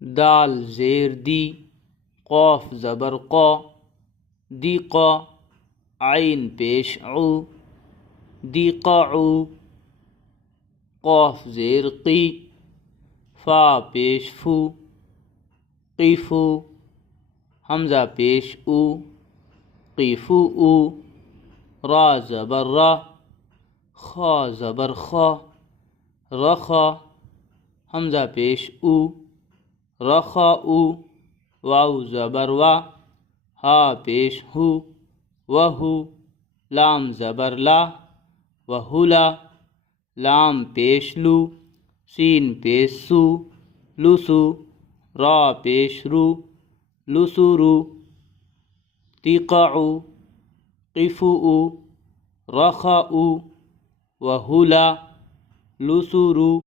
دال زیر دی، قوف زبر قو، دیقا، عین پیش عو، دیقعو، قوف زیر قی، فا پیش فو، قیفو، حمزہ پیش او، قیفو او، را زبر را، خا زبر خا، رخا، حمزہ پیش او، رخا او، واو زبر وا، ہا پیش ہو، وہو، لام زبر لا، وہلا، لام پیش لو، سین پیش سو، لسو، را پیش رو، لسرو، تیقعو، قفؤ، رخاؤ، وہلا، لسرو،